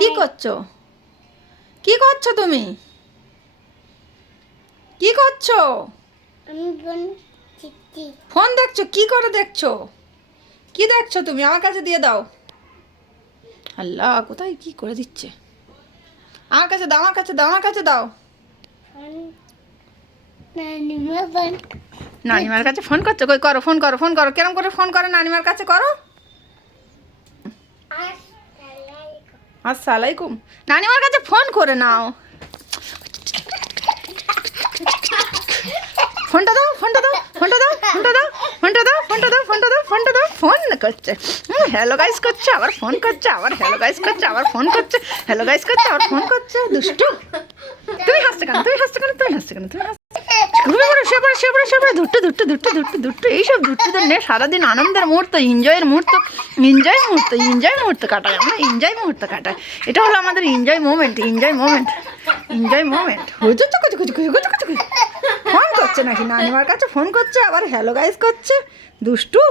কি করছো? কি করছো তুমি? কি করছো? ফোন দেখছো? কি করে দেখছো? কি দেখছো তুমি? আমার কাছে দিয়ে দাও। আল্লাহ, কোথায় কি করে দিচ্ছে? আমার কাছে দাও, আমার কাছে দাও, আমার কাছে দাও। নানিমার কাছে ফোন করছো? কই করো, ফোন করো, ফোন করো। কেরম করে ফোন করো? নানিমার কাছে করো। আসসালামাইকুম। নানিমার কাছে ফোন করে নাও। ফোনটা দাও, ফোনটা দাও, ফোনটা দাও, ফোনটা দাও, ফোনটা দাও, ফোনটা দাও, ফোনটা দাও, ফোনটা দাও। ফোন করছে, হ্যালো গাইস করছে, আবার ফোন করছে, আবার হ্যালো গাইস করছে, আবার ফোন করছে, হ্যালো গাইস করছে, আবার ফোন করছে। দুষ্টু, তুমি হাসছো কেন? তুমি হাসছো কেন? তুমি হাসছো কেন? তুমি হাসছো ঘুরে ঘুরে সেপড়ে সেপড়ে সেপড়ে ধুট্টু ধুট্টু ধুট্টু ধুট্টু ধুট্টু এইসব ধুট্টুদের নিয়ে সারাদিন আনন্দের মুহূর্ত, এনজয়ের মুহূর্ত, এনজয় মুহূর্ত কাটাই। আমরা এনজয় মুহূর্ত কাটাই। এটা হলো আমাদের enjoy moment, enjoy moment, enjoy moment. Phone করছে নাকি? নানিমার কাছে ফোন করছে, আবার হ্যালো গাইস করছে। দুষ্টু।